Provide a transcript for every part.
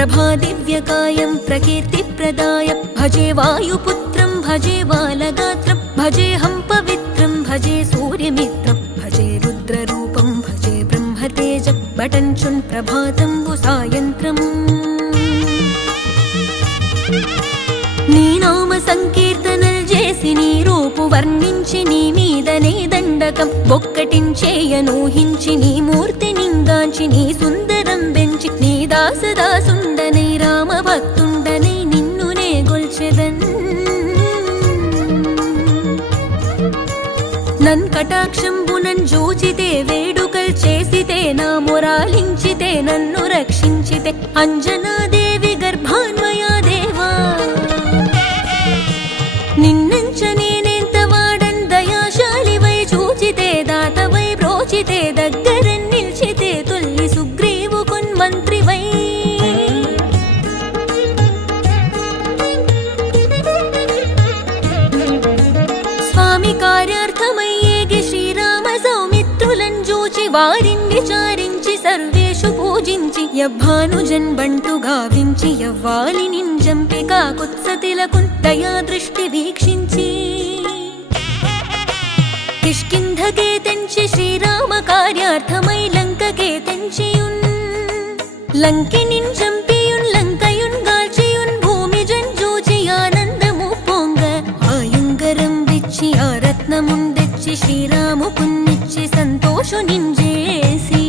प्रभादिव्यकायं प्रकीर्तिप्रदाय भजे वायुपुत्रं भजे बालगात्रं भजेऽहं पवित्रं भजे सूर्यमित्रं भजे रुद्ररूपं भजे ब्रह्मतेजं बटञ्चुन् प्रभातं सायन्त्रम् నీ నామ సంకీర్తనలు చేసి నీ రూపు వర్ణించి నీ మీదనే దండకం ఒక్కటించేయనూహించి నీ మూర్తి నింగాంచి నీ సుందరం పెంచి నీ దాసదాసుండనై రామ భక్తుండనై నిన్నునే గొల్చెదన్ నన్ కటాక్షంబునన్ జూచితే వేడుకల్ చేసితే నా మొరాలించితే నన్ను రక్షించితే అంజనాదేవి గర్భాన్వయా దేవా నిన్నంచ నేనెంత వాడన్ దయాశాలివై చూచితే దాతవై బ్రోచితే దగ్గర నిల్చితే తొల్లి సుగ్రీవు కొన్మంత్రివై స్వామి కార్యార్థమయ్యేగి శ్రీరామ సౌమిత్రులను చూచి వారిని విచారించి సర్వేషు పూజించి యవ్వానుజన్ బంటు గావించి యవ్వాలి నింజంపి కాకుత్సతిలకు దయా దృష్టి వీక్షించి కిష్కింధకే తెంచి శ్రీరామ కార్యార్థమై లంకకే తెంచియున్ లంకినిన్ చంపియున్ లంకయున్ గాల్చియున్ భూమి జంజూచి ఆనందము పొంగ ఆయుంగరం విచ్చి ఆ రత్నముందెచ్చి శ్రీరాము పున్నిచ్చి సంతోషు నింజేసి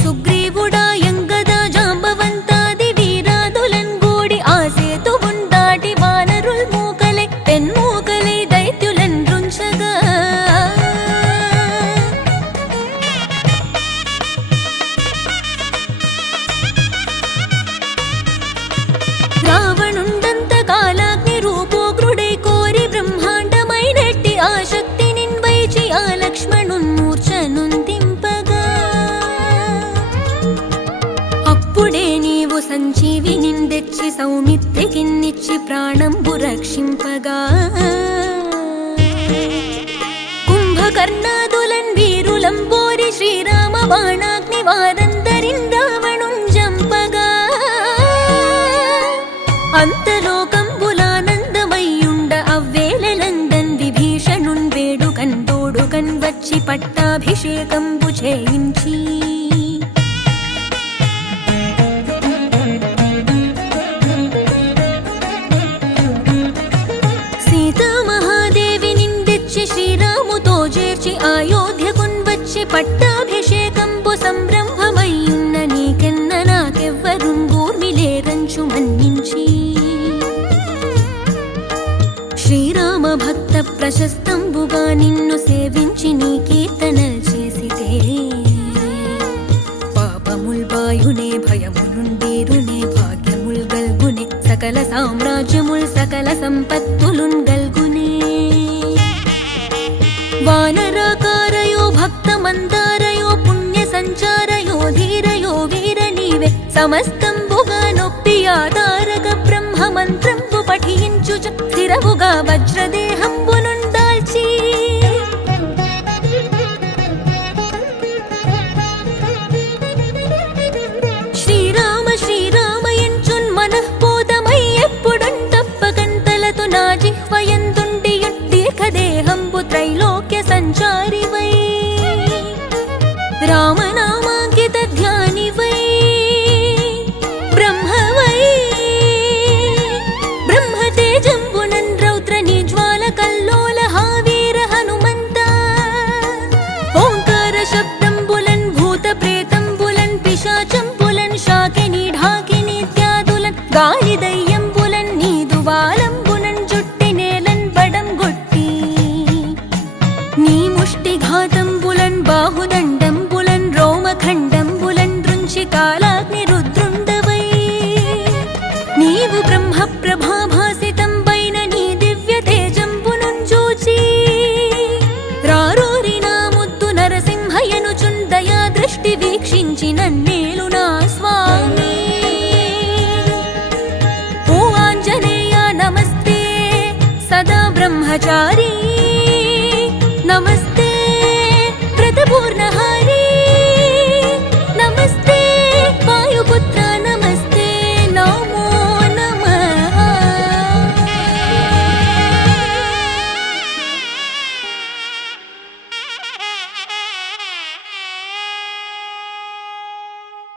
సుగ్రీవుడాయంగదా జాంబవంతాది వీరాదులన్ గూడి ఆ సేతువున్ దాటి వానరుల్ మూకలై పెన్మూకలై దైత్యులన్ రుంచగా రావణుండంత కాలాగ్ని రూపోగ్రుడై కోరి బ్రహ్మాండమైనట్టి ఆ శక్తి నిన్వైచి ఆ లక్ష్మణున్ మూర్ఛనుందింపగా అప్పుడే నీవు సంజీవి నిందెచ్చి సౌమిత్రికిన్నిచ్చి ప్రాణంబు రక్షింపగా కుంభకర్ణాదులన్ వీరులంబోరి శ్రీరామ బాణాగ్ని వారందరిన్ రావణున్ జంపగా అంతలోకంబులానందమయ్యుండ అవ్వేళలందన్ విభీషణున్ వేడుకన్ తోడుకన్ వచ్చి పట్టాభిషేకంబు చేయించి సీతామహాదేవి నిందెచ్చి శ్రీరాముతో చేర్చి అయోధ్యకున్ వచ్చి పట్టాభిషేకంబు సంరంభమయ్యున్న నీకెన్న నాకెవ్వరున్ గూర్మిలేరంచు మన్నించి శ్రీరామ భక్త ప్రశస్తంబుగా నిన్ను సేవించి నీ కీర్తనల్ చేసితే పాపముల్ బాయునే భయములుండేరునే భాగ్యముల్ గల్గునే సకల సామ్రాజ్యముల్ సకల సంపత్తులున్ గల్గునే వానరాకారయో భక్త మందారయో పుణ్య సంచారయో ధీరయో వీర నీవే సమస్తంబుగా నొప్పి ఆధారక బ్రహ్మ మంత్రంబు పఠించు స్థిరముగా వజ్రదేహంబునుందాల్చి శ్రీరామ శ్రీరామ ఎంచున్ మనఃపూతమై ఎప్పుడున్ తప్పకంతలతో నా జిహ్వయందుండి దీర్ఘదేహంబు త్రైలోక్య సంచారి